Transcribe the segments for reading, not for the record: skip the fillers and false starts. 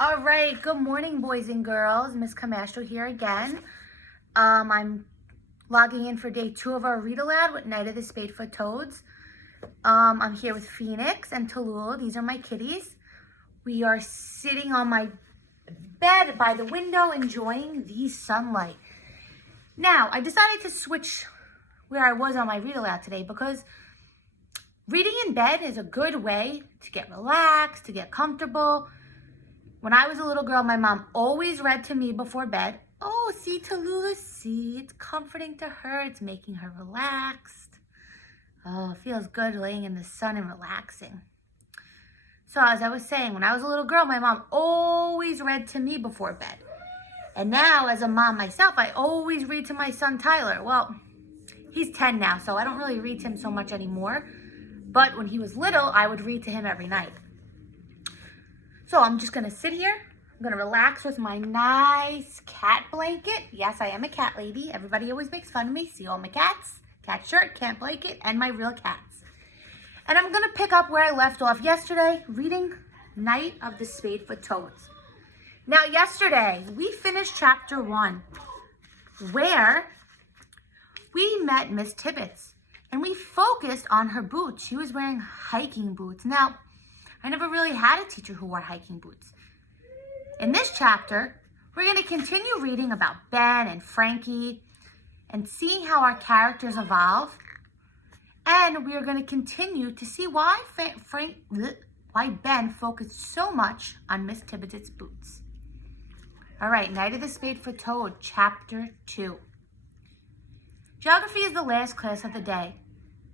All right, good morning, boys and girls. Miss Camastro here again. I'm logging in for day 2 of our read aloud with Night of the Spadefoot Toads. I'm here with Phoenix and Tallulah. These are my kitties. We are sitting on my bed by the window enjoying the sunlight. Now, I decided to switch where I was on my read aloud today because reading in bed is a good way to get relaxed, to get comfortable. When I was a little girl, my mom always read to me before bed. Oh, see, Tallulah, see, it's comforting to her. It's making her relaxed. Oh, it feels good laying in the sun and relaxing. So as I was saying, when I was a little girl, my mom always read to me before bed. And now as a mom myself, I always read to my son, Tyler. Well, he's 10 now, so I don't really read to him so much anymore. But when he was little, I would read to him every night. So I'm just going to sit here. I'm going to relax with my nice cat blanket. Yes, I am a cat lady. Everybody always makes fun of me. See all my cats, cat shirt, cat blanket, and my real cats. And I'm going to pick up where I left off yesterday, reading Night of the Spadefoot Toads. Now, yesterday, we finished chapter 1, where we met Miss Tibbetts, and we focused on her boots. She was wearing hiking boots. Now, I never really had a teacher who wore hiking boots. In this chapter, we're going to continue reading about Ben and Frankie and seeing how our characters evolve. And we are going to continue to see why Ben focused so much on Miss Tibbetts' boots. All right, Night of the Spadefoot Toad, chapter 2. Geography is the last class of the day.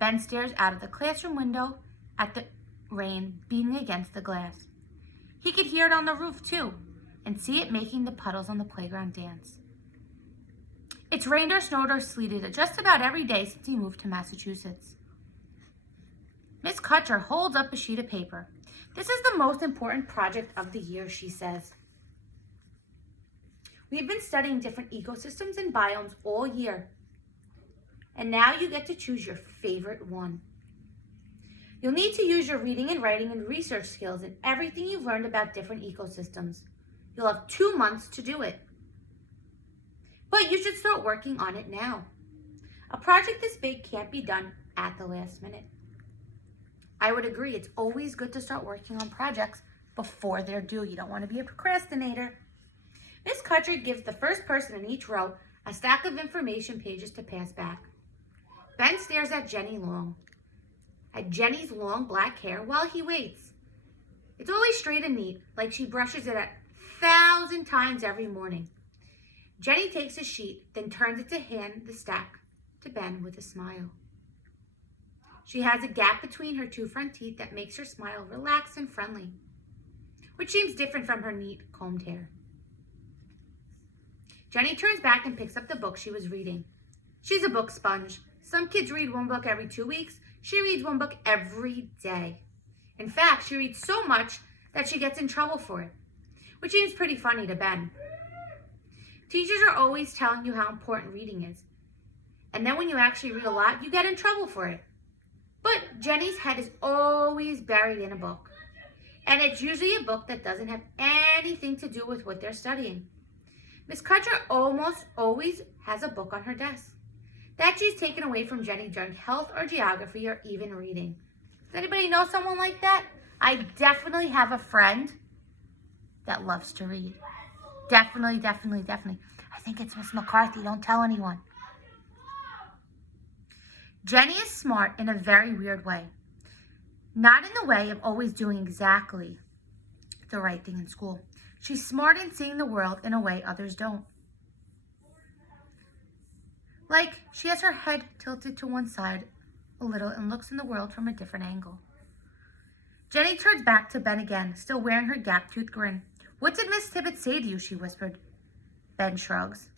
Ben stares out of the classroom window at the rain beating against the glass. He could hear it on the roof too, and see it making the puddles on the playground dance. It's rained or snowed or sleeted just about every day since he moved to Massachusetts. Miss Cutcher holds up a sheet of paper. This is the most important project of the year, she says. We've been studying different ecosystems and biomes all year, and now you get to choose your favorite one. You'll need to use your reading and writing and research skills in everything you've learned about different ecosystems. You'll have 2 months to do it. But you should start working on it now. A project this big can't be done at the last minute. I would agree, it's always good to start working on projects before they're due. You don't want to be a procrastinator. Miss Cutcher gives the first person in each row a stack of information pages to pass back. Ben stares at Jenny's long black hair while he waits. It's always straight and neat, like she brushes it 1,000 times every morning. Jenny takes a sheet, then turns it to hand the stack to Ben with a smile. She has a gap between her 2 front teeth that makes her smile relaxed and friendly, which seems different from her neat, combed hair. Jenny turns back and picks up the book she was reading. She's a book sponge. Some kids read 1 book every 2 weeks. She reads 1 book every day. In fact, she reads so much that she gets in trouble for it, which seems pretty funny to Ben. Teachers are always telling you how important reading is. And then when you actually read a lot, you get in trouble for it. But Jenny's head is always buried in a book. And it's usually a book that doesn't have anything to do with what they're studying. Miss Cutcher almost always has a book on her desk that she's taken away from Jenny during health or geography or even reading. Does anybody know someone like that? I definitely have a friend that loves to read. Definitely. I think it's Miss McCarthy. Don't tell anyone. Jenny is smart in a very weird way. Not in the way of always doing exactly the right thing in school. She's smart in seeing the world in a way others don't. Like, she has her head tilted to one side a little and looks in the world from a different angle. Jenny turns back to Ben again, still wearing her gap-toothed grin. What did Miss Tibbetts say to you? She whispered. Ben shrugs.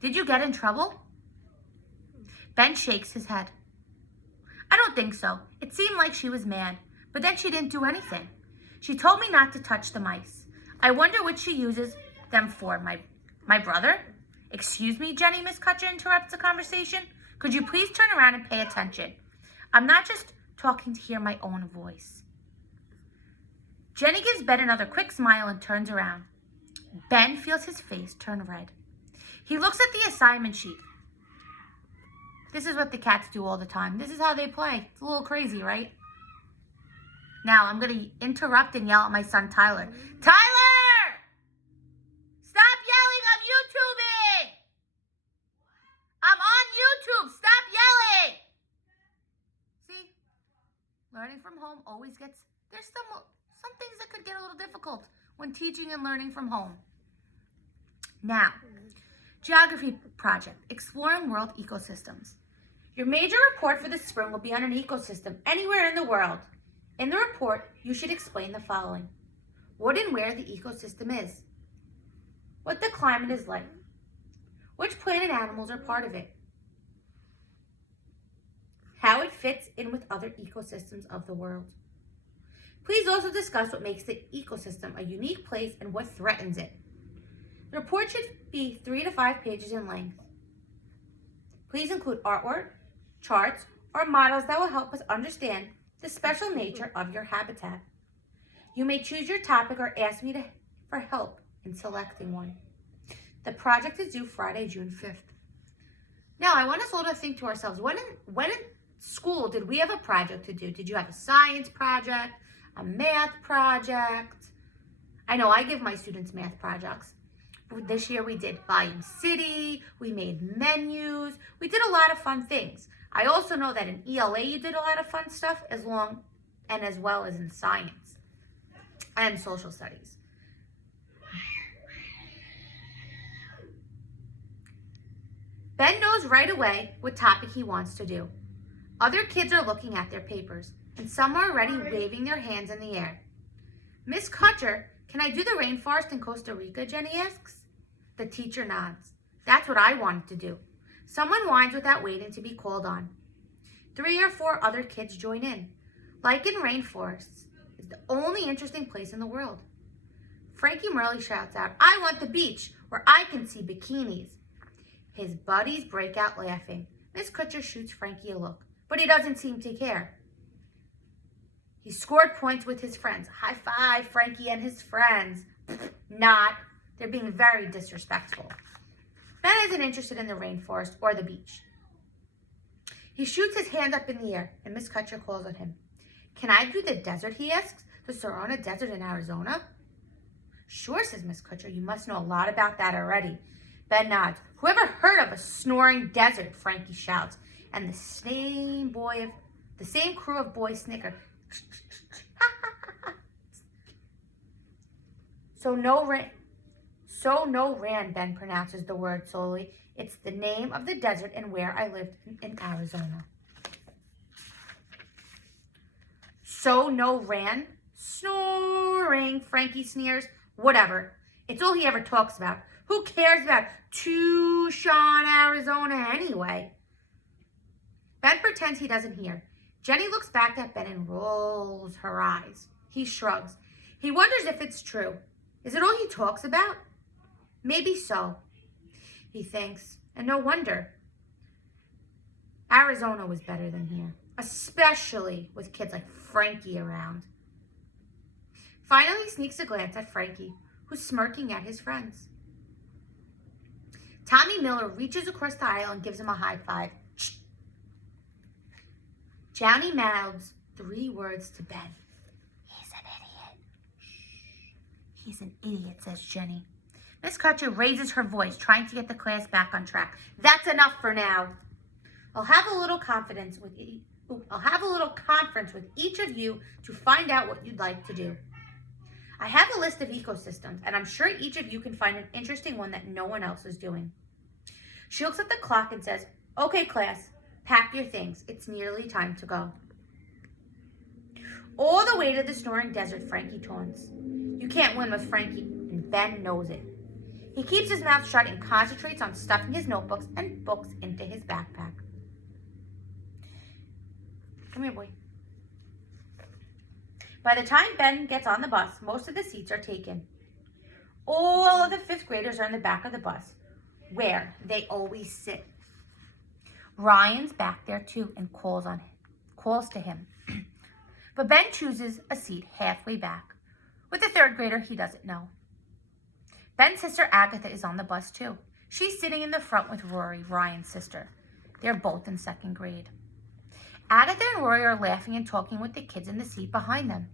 Did you get in trouble? Ben shakes his head. I don't think so. It seemed like she was mad, but then she didn't do anything. She told me not to touch the mice. I wonder what she uses them for. My brother? Excuse me, Jenny, Miss Cutcher interrupts the conversation. Could you please turn around and pay attention? I'm not just talking to hear my own voice. Jenny gives Ben another quick smile and turns around. Ben feels his face turn red. He looks at the assignment sheet. This is what the cats do all the time. This is how they play. It's a little crazy, right? Now, I'm going to interrupt and yell at my son, Tyler. Tyler! Stop yelling! I'm YouTubing! I'm on YouTube! Stop yelling! See? Learning from home always gets... There's some things that could get a little difficult when teaching and learning from home. Now, geography project, exploring world ecosystems. Your major report for the spring will be on an ecosystem anywhere in the world. In the report, you should explain the following. What and where the ecosystem is. What the climate is like. Which plant and animals are part of it. How it fits in with other ecosystems of the world. Please also discuss what makes the ecosystem a unique place and what threatens it. The report should be 3 to 5 pages in length. Please include artwork, charts, or models that will help us understand the special nature of your habitat. You may choose your topic or ask me for help in selecting one. The project is due Friday, June 5th. Now, I want us all to think to ourselves, when in school did we have a project to do? Did you have a science project, a math project? I know I give my students math projects. This year we did Volume City, we made menus, we did a lot of fun things. I also know that in ELA you did a lot of fun stuff as well as in science and social studies. Ben knows right away what topic he wants to do. Other kids are looking at their papers, and some are already waving their hands in the air. Miss Kutcher, can I do the rainforest in Costa Rica, Jenny asks. The teacher nods. That's what I wanted to do. Someone whines without waiting to be called on. 3 or 4 other kids join in. Lichen rainforests is the only interesting place in the world. Frankie Murley shouts out, I want the beach where I can see bikinis. His buddies break out laughing. Miss Kutcher shoots Frankie a look, but he doesn't seem to care. He scored points with his friends. High five, Frankie and his friends. Not. They're being very disrespectful. Ben isn't interested in the rainforest or the beach. He shoots his hand up in the air, and Miss Kutcher calls on him. Can I do the desert, he asks, the Sorona Desert in Arizona? Sure, says Miss Kutcher. You must know a lot about that already. Ben nods. Whoever heard of a snoring desert, Frankie shouts, and the same crew of boys snicker. So no ran, Ben pronounces the word slowly. It's the name of the desert and where I lived in Arizona. So no ran? Snoring, Frankie sneers. Whatever. It's all he ever talks about. Who cares about Tucson, Arizona anyway? Ben pretends he doesn't hear. Jenny looks back at Ben and rolls her eyes. He shrugs. He wonders if it's true. Is it all he talks about? Maybe so, he thinks, and no wonder. Arizona was better than here, especially with kids like Frankie around. Finally, he sneaks a glance at Frankie, who's smirking at his friends. Tommy Miller reaches across the aisle and gives him a high five. Johnny mouths 3 words to Ben. He's an idiot. Shh. He's an idiot, says Jenny. Miss Kutcher raises her voice, trying to get the class back on track. That's enough for now. I'll have a little conference with each of you to find out what you'd like to do. I have a list of ecosystems, and I'm sure each of you can find an interesting one that no one else is doing. She looks at the clock and says, okay, class, pack your things. It's nearly time to go. All the way to the snoring desert, Frankie taunts. You can't win with Frankie, and Ben knows it. He keeps his mouth shut and concentrates on stuffing his notebooks and books into his backpack. Come here, boy. By the time Ben gets on the bus, most of the seats are taken. All of the 5th graders are in the back of the bus, where they always sit. Ryan's back there too and calls to him. But Ben chooses a seat halfway back. With a third grader he doesn't know. Ben's sister Agatha is on the bus too. She's sitting in the front with Rory, Ryan's sister. They're both in second grade. Agatha and Rory are laughing and talking with the kids in the seat behind them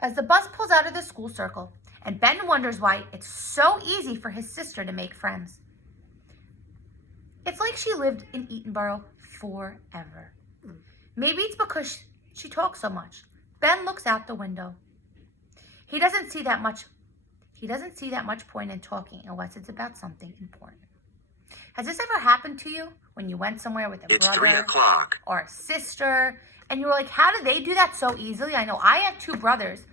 as the bus pulls out of the school circle, and Ben wonders why it's so easy for his sister to make friends. It's like she lived in Eatonboro forever. Maybe it's because she talks so much. Ben looks out the window. He doesn't see that much point in talking unless it's about something important. Has this ever happened to you when you went somewhere with a brother or a sister and you were like, how do they do that so easily? I know I have two brothers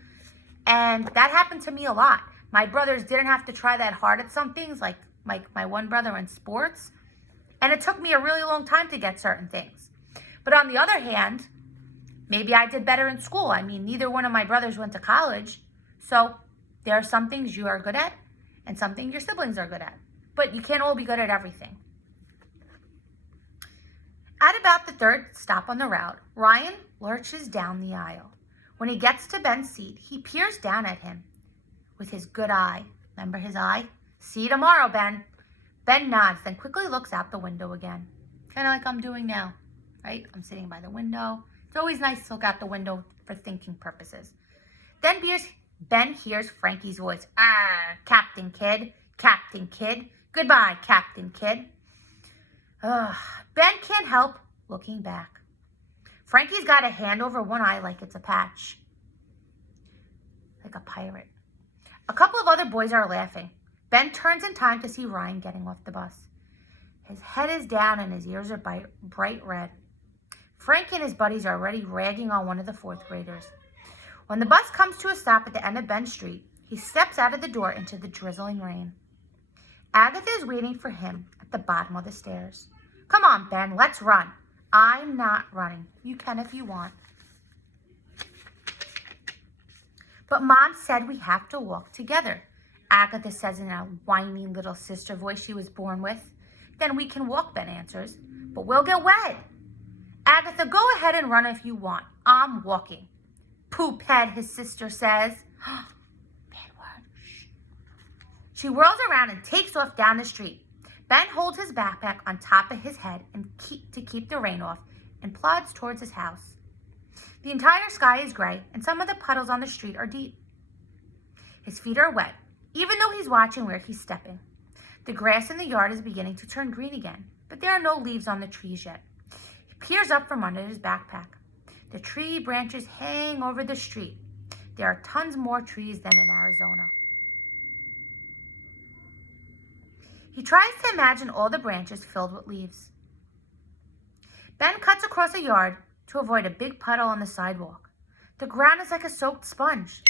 and that happened to me a lot. My brothers didn't have to try that hard at some things, like my one brother in sports, and it took me a really long time to get certain things. But on the other hand, maybe I did better in school. I mean, neither one of my brothers went to college, so there are some things you are good at and some things your siblings are good at. But you can't all be good at everything. At about the third stop on the route, Ryan lurches down the aisle. When he gets to Ben's seat, he peers down at him with his good eye. Remember his eye? See you tomorrow, Ben. Ben nods, then quickly looks out the window again. Kind of like I'm doing now, right? I'm sitting by the window. It's always nice to look out the window for thinking purposes. Then Ben hears Frankie's voice. Captain Kidd, Captain Kidd. Goodbye, Captain Kidd. Ben can't help looking back. Frankie's got a hand over one eye like it's a patch. Like a pirate. A couple of other boys are laughing. Ben turns in time to see Ryan getting off the bus. His head is down and his ears are bright red. Frankie and his buddies are already ragging on one of the fourth graders. When the bus comes to a stop at the end of Ben Street, he steps out of the door into the drizzling rain. Agatha is waiting for him at the bottom of the stairs. Come on, Ben, let's run. I'm not running. You can if you want. But Mom said we have to walk together, Agatha says in a whiny little sister voice she was born with. Then we can walk, Ben answers. But we'll get wet. Agatha, go ahead and run if you want. I'm walking. Poop head, his sister says. Bad word. Shh. She whirls around and takes off down the street. Ben holds his backpack on top of his head to keep the rain off and plods towards his house. The entire sky is gray and some of the puddles on the street are deep. His feet are wet, even though he's watching where he's stepping. The grass in the yard is beginning to turn green again, but there are no leaves on the trees yet. He peers up from under his backpack. The tree branches hang over the street. There are tons more trees than in Arizona. He tries to imagine all the branches filled with leaves. Ben cuts across a yard to avoid a big puddle on the sidewalk. The ground is like a soaked sponge.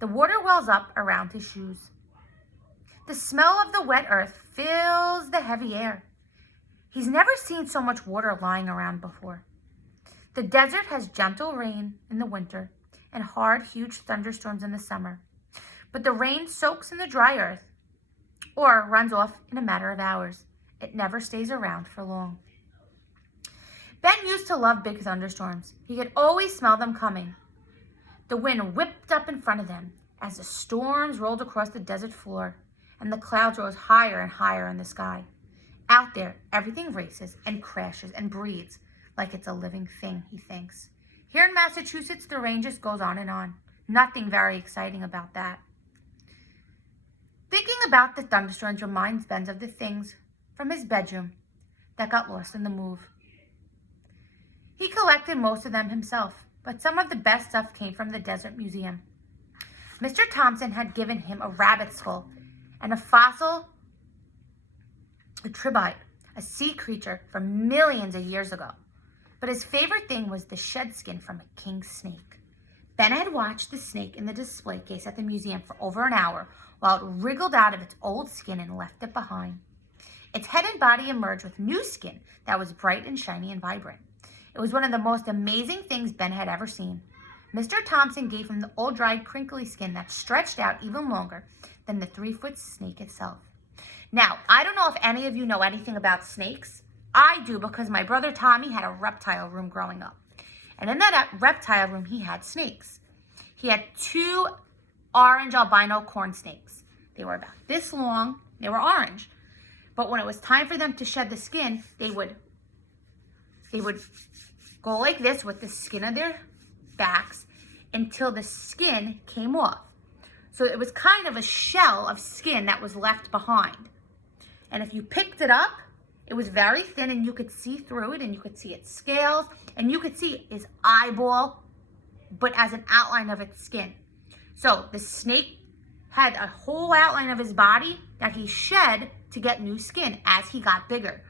The water wells up around his shoes. The smell of the wet earth fills the heavy air. He's never seen so much water lying around before. The desert has gentle rain in the winter and hard, huge thunderstorms in the summer. But the rain soaks in the dry earth or runs off in a matter of hours. It never stays around for long. Ben used to love big thunderstorms. He could always smell them coming. The wind whipped up in front of them as the storms rolled across the desert floor and the clouds rose higher and higher in the sky. Out there, everything races and crashes and breathes like it's a living thing, he thinks. Here in Massachusetts, the rain just goes on and on. Nothing very exciting about that. Thinking about the thunderstorms reminds Ben of the things from his bedroom that got lost in the move. He collected most of them himself, but some of the best stuff came from the Desert Museum. Mr. Thompson had given him a rabbit skull and a fossil, a tribite, a sea creature from millions of years ago. But his favorite thing was the shed skin from a king snake. Ben had watched the snake in the display case at the museum for over an hour while it wriggled out of its old skin and left it behind. Its head and body emerged with new skin that was bright and shiny and vibrant. It was one of the most amazing things Ben had ever seen. Mr. Thompson gave him the old, dried, crinkly skin that stretched out even longer than the 3-foot snake itself. Now, I don't know if any of you know anything about snakes. I do because my brother Tommy had a reptile room growing up. And in that reptile room, he had snakes. He had 2 orange albino corn snakes. They were about this long. They were orange. But when it was time for them to shed the skin, they would go like this with the skin of their backs until the skin came off. So it was kind of a shell of skin that was left behind. And if you picked it up, it was very thin and you could see through it and you could see its scales and you could see his eyeball, but as an outline of its skin. So the snake had a whole outline of his body that he shed to get new skin as he got bigger.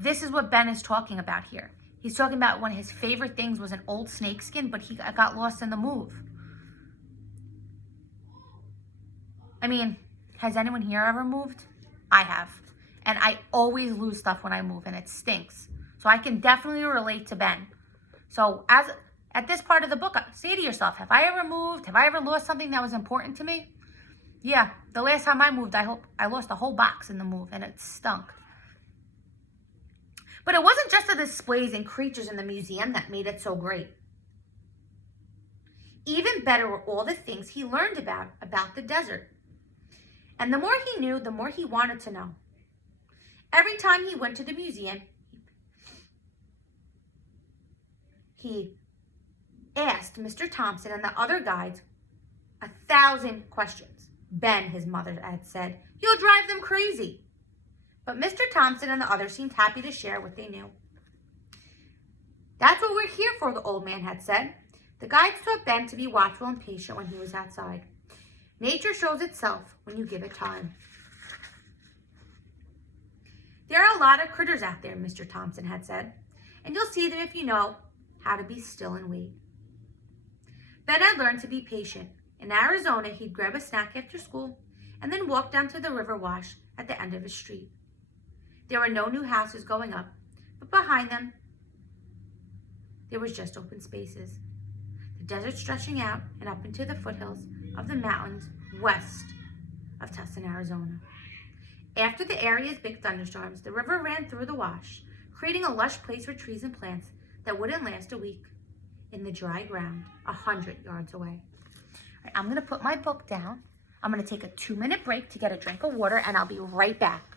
This is what Ben is talking about here. He's talking about one of his favorite things was an old snake skin, but he got lost in the move. I mean, has anyone here ever moved? I have. And I always lose stuff when I move, and it stinks. So I can definitely relate to Ben. So at this part of the book, say to yourself, have I ever moved? Have I ever lost something that was important to me? Yeah, the last time I moved, I lost a whole box in the move, and it stunk. But it wasn't just the displays and creatures in the museum that made it so great. Even better were all the things he learned about the desert. And the more he knew, the more he wanted to know. Every time he went to the museum, he asked Mr. Thompson and the other guides 1,000 questions. Ben, his mother had said, "You'll drive them crazy." But Mr. Thompson and the others seemed happy to share what they knew. "That's what we're here for," the old man had said. The guides taught Ben to be watchful and patient when he was outside. Nature shows itself when you give it time. "There are a lot of critters out there," Mr. Thompson had said, "and you'll see them if you know how to be still and wait." Ben had learned to be patient. In Arizona, he'd grab a snack after school and then walk down to the river wash at the end of his street. There were no new houses going up, but behind them, there was just open spaces. The desert stretching out and up into the foothills of the mountains west of Tucson, Arizona. After the area's big thunderstorms, the river ran through the wash, creating a lush place for trees and plants that wouldn't last a week in the dry ground 100 yards away. All right, I'm going to put my book down. I'm going to take a 2-minute break to get a drink of water, and I'll be right back.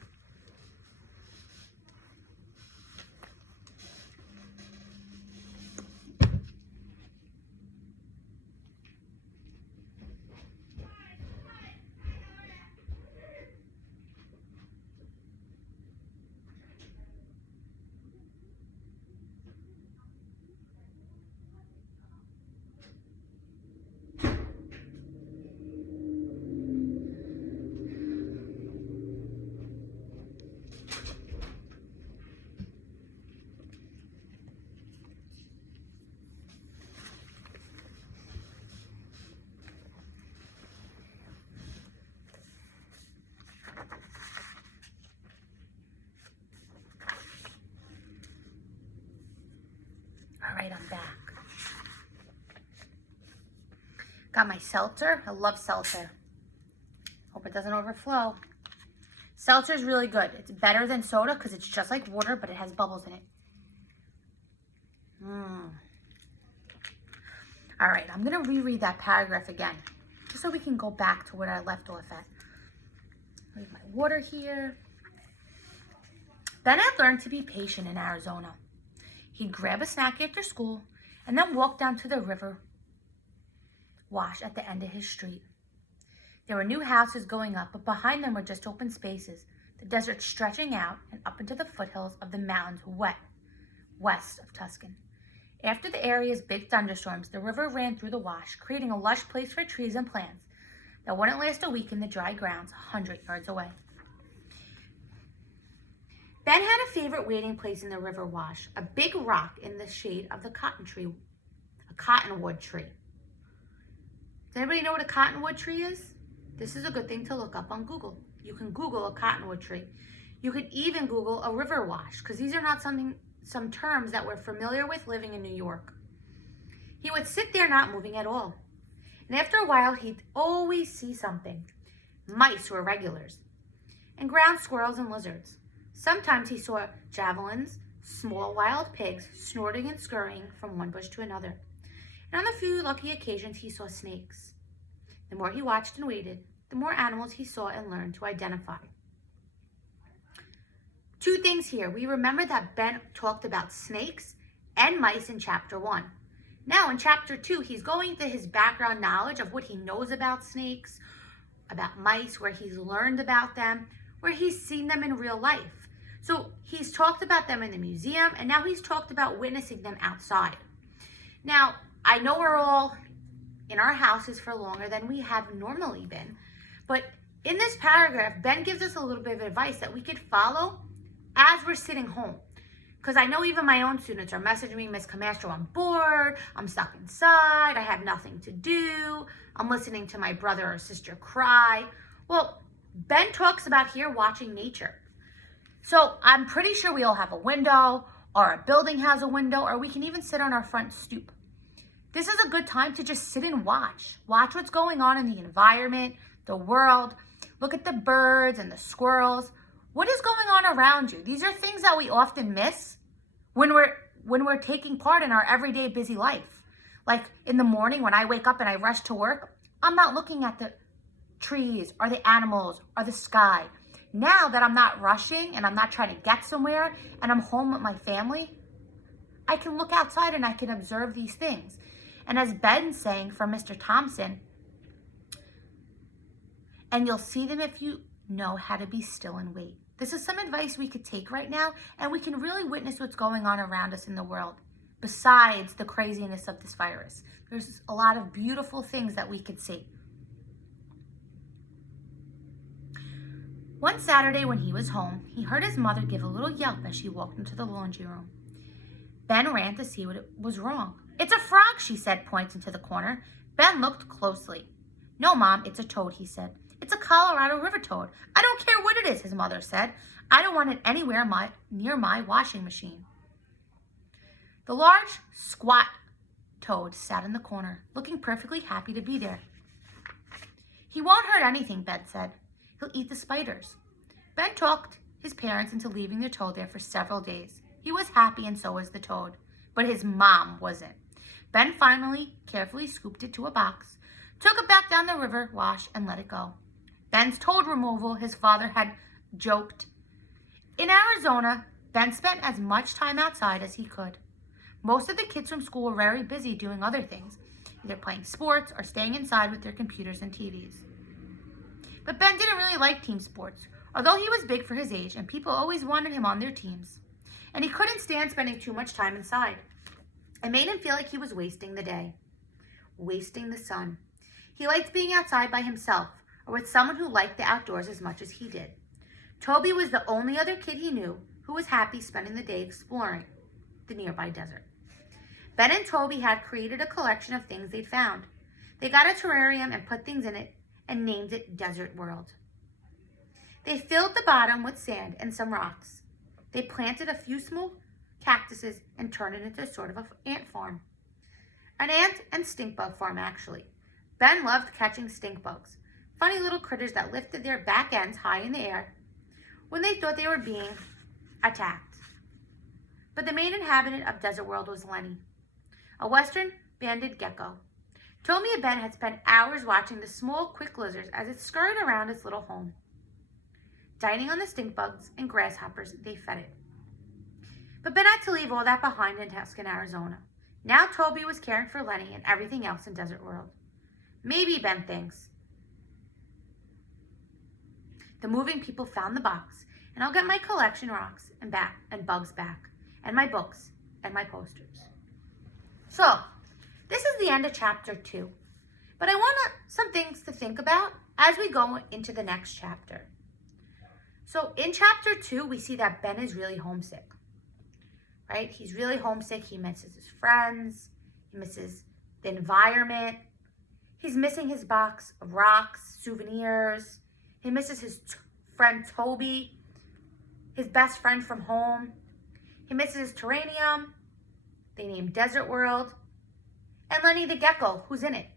All right, I'm back. Got my seltzer. I love seltzer. Hope it doesn't overflow. Seltzer is really good. It's better than soda because it's just like water, but it has bubbles in it. All right, I'm going to reread that paragraph again, just so we can go back to where I left off at. Leave my water here. Ben had learned to be patient in Arizona. He'd grab a snack after school and then walk down to the river wash at the end of his street. There were new houses going up, but behind them were just open spaces, the desert stretching out and up into the foothills of the mountains west of Tucson. After the area's big thunderstorms, the river ran through the wash, creating a lush place for trees and plants that wouldn't last a week in the dry grounds 100 yards away. Ben had a favorite waiting place in the river wash, a big rock in the shade of the cottonwood tree. Does anybody know what a cottonwood tree is? This is a good thing to look up on Google. You can Google a cottonwood tree. You could even Google a river wash, because these are not some terms that we're familiar with living in New York. He would sit there not moving at all. And after a while, he'd always see something. Mice were regulars, and ground squirrels and lizards. Sometimes he saw javelins, small wild pigs snorting and scurrying from one bush to another. And on the few lucky occasions he saw snakes. The more he watched and waited, the more animals he saw and learned to identify. Two things here. We remember that Ben talked about snakes and mice in chapter 1. Now in chapter 2, he's going to his background knowledge of what he knows about snakes, about mice, where he's learned about them, where he's seen them in real life. So he's talked about them in the museum, and now he's talked about witnessing them outside. Now, I know we're all in our houses for longer than we have normally been, but in this paragraph, Ben gives us a little bit of advice that we could follow as we're sitting home. Because I know even my own students are messaging me, Ms. Camastro, I'm bored, I'm stuck inside, I have nothing to do, I'm listening to my brother or sister cry. Well, Ben talks about here watching nature. So I'm pretty sure we all have a window, or a building has a window, or we can even sit on our front stoop. This is a good time to just sit and watch. Watch what's going on in the environment, the world. Look at the birds and the squirrels. What is going on around you? These are things that we often miss when we're taking part in our everyday busy life. Like in the morning when I wake up and I rush to work, I'm not looking at the trees or the animals or the sky. Now that I'm not rushing and I'm not trying to get somewhere and I'm home with my family, I can look outside and I can observe these things. And as Ben's saying from Mr. Thompson, and you'll see them if you know how to be still and wait. This is some advice we could take right now, and we can really witness what's going on around us in the world. Besides the craziness of this virus, there's a lot of beautiful things that we could see. One Saturday when he was home, he heard his mother give a little yelp as she walked into the laundry room. Ben ran to see what was wrong. "It's a frog," she said, pointing to the corner. Ben looked closely. "No, Mom, it's a toad," he said. "It's a Colorado River toad. I don't care what it is," his mother said. "I don't want it anywhere near my washing machine." The large, squat toad sat in the corner, looking perfectly happy to be there. "He won't hurt anything," Ben said. "He'll eat the spiders." Ben talked his parents into leaving the toad there for several days. He was happy and so was the toad, but his mom wasn't. Ben finally carefully scooped it to a box, took it back down the river wash, and let it go. Ben's toad removal, his father had joked. In Arizona, Ben spent as much time outside as he could. Most of the kids from school were very busy doing other things, either playing sports or staying inside with their computers and TVs. But Ben didn't really like team sports, although he was big for his age and people always wanted him on their teams. And he couldn't stand spending too much time inside. It made him feel like he was wasting the day, wasting the sun. He liked being outside by himself or with someone who liked the outdoors as much as he did. Toby was the only other kid he knew who was happy spending the day exploring the nearby desert. Ben and Toby had created a collection of things they'd found. They got a terrarium and put things in it and named it Desert World. They filled the bottom with sand and some rocks. They planted a few small cactuses and turned it into sort of an ant farm. An ant and stink bug farm, actually. Ben loved catching stink bugs, funny little critters that lifted their back ends high in the air when they thought they were being attacked. But the main inhabitant of Desert World was Lenny, a western banded gecko. Toby and Ben had spent hours watching the small, quick lizards as it scurried around its little home. Dining on the stink bugs and grasshoppers, they fed it. But Ben had to leave all that behind in Tuscan, Arizona. Now Toby was caring for Lenny and everything else in Desert World. Maybe, Ben thinks, the moving people found the box, and I'll get my collection rocks and bugs back, and my books and my posters. So, this is the end of chapter 2. But I want some things to think about as we go into the next chapter. So in chapter 2, we see that Ben is really homesick, right? He's really homesick. He misses his friends. He misses the environment. He's missing his box of rocks, souvenirs. He misses his friend Toby, his best friend from home. He misses his terrarium. They named Desert World. And Lenny the gecko, who's in it.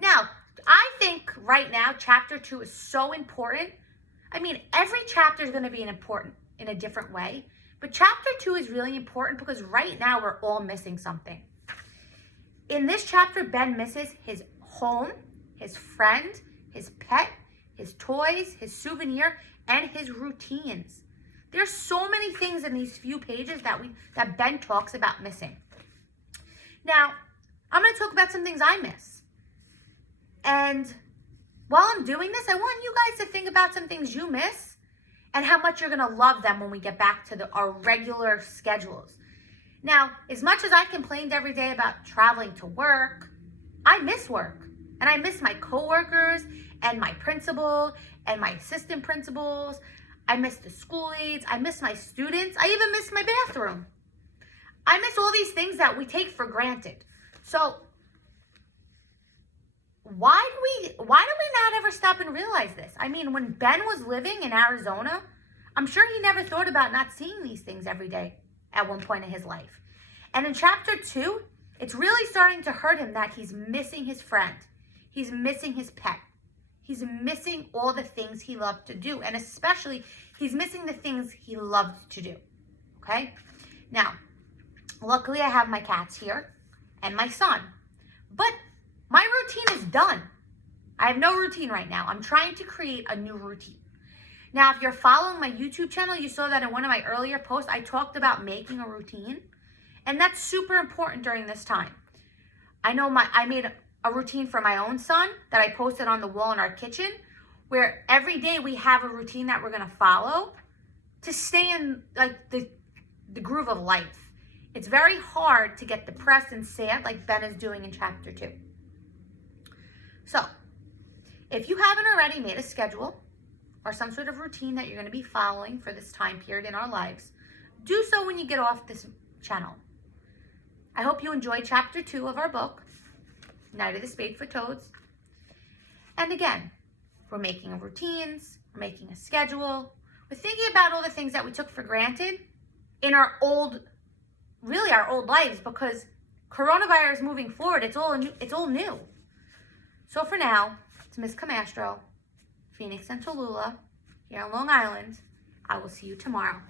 Now, I think right now, chapter 2 is so important. I mean, every chapter is going to be important in a different way. But chapter 2 is really important because right now we're all missing something. In this chapter, Ben misses his home, his friend, his pet, his toys, his souvenir, and his routines. There's so many things in these few pages that Ben talks about missing. Now, I'm going to talk about some things I miss. And while I'm doing this, I want you guys to think about some things you miss and how much you're going to love them when we get back to our regular schedules. Now, as much as I complained every day about traveling to work, I miss work. And I miss my coworkers and my principal and my assistant principals. I miss the school aides. I miss my students. I even miss my bathroom. I miss all these things that we take for granted. So why do we not ever stop and realize this? I mean, when Ben was living in Arizona, I'm sure he never thought about not seeing these things every day at one point in his life. And in chapter 2, it's really starting to hurt him that he's missing his friend. He's missing his pet. He's missing all the things he loved to do. And especially, he's missing the things he loved to do. Okay? Now, luckily I have my cats here and my son. But my routine is done. I have no routine right now. I'm trying to create a new routine. Now, if you're following my YouTube channel, you saw that in one of my earlier posts, I talked about making a routine. And that's super important during this time. I know I made a routine for my own son that I posted on the wall in our kitchen, where every day we have a routine that we're going to follow to stay in like the groove of life. It's very hard to get depressed and sad like Ben is doing in chapter 2. So, if you haven't already made a schedule or some sort of routine that you're going to be following for this time period in our lives, do so when you get off this channel. I hope you enjoyed chapter 2 of our book, Night of the Spadefoot Toads. And again, we're making routines, we're making a schedule, we're thinking about all the things that we took for granted in our old lives, because coronavirus moving forward, it's all new. So for now, it's Miss Camastro, Phoenix and Tallulah, here on Long Island. I will see you tomorrow.